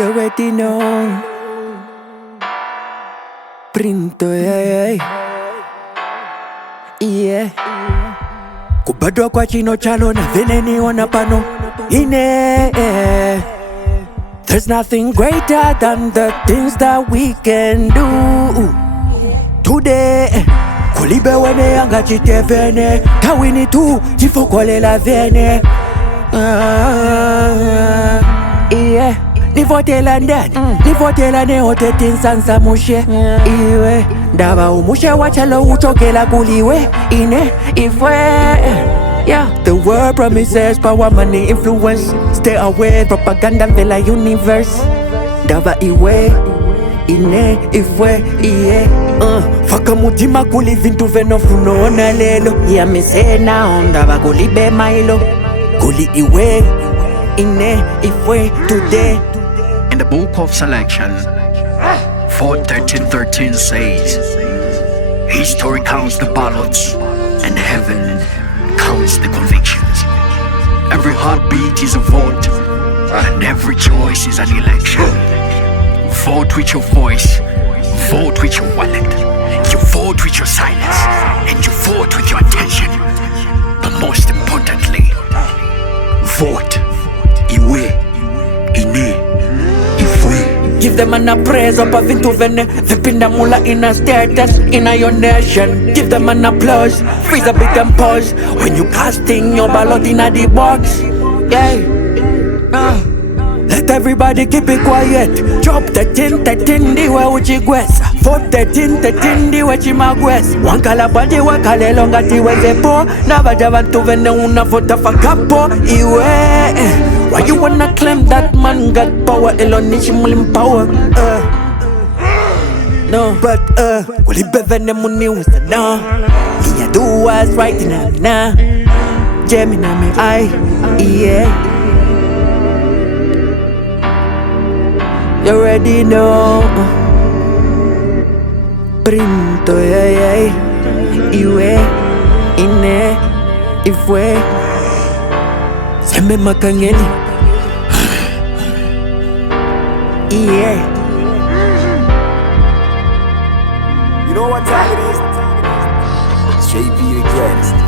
You already know. Printo, yeah. Kubadwa kwa chino chalo na veneni wana pano ine. There's nothing greater than the things that we can do today. Kulibe wene yanga chitevene kawini tu chifokolela vene. Nivotela ndani nivotela nehote tinsansa mushe iwe ndaba umushe wachalo uchokela kuliwe ine ifwe. Yeah, the world promises power, money, influence. Stay away, propaganda vela universe. Ndaba iwe ine ifwe iye. Faka mutima kuli vintu veno funoona lelo. Ya misena ondaba kulibe mailo. Kuli iwe ine ifwe today. In the book of selection, 4:13:13 says, history counts the ballots and heaven counts the convictions. Every heartbeat is a vote and every choice is an election. Vote with your voice, vote with your wallet, you vote with your silence, and you vote with your attention. But most importantly, vote iwe ine ifwe. Give them a praise up of into vene. Vipinda mula in a status in a your nation. Give them an applause, freeze a bit and pause when you casting your ballot in a the box. Yeah. Let everybody keep it quiet. Drop 13 diwe uchigwesa. 4:13 diwe chimagwesa. Wankala badi wakale longa tiwe zepo. Nabada bantu vene unavota fakapo iwe. Why you wanna claim that man got power? Elon Nishimulim power. No, but kulibe vene muni usana. Iya do what's right na. Gemini me eye, yeah. You already know. Printo, yeah. Iwe, ine, ifwe. Seme makangeni. Yeah. You know what time it is? JP again.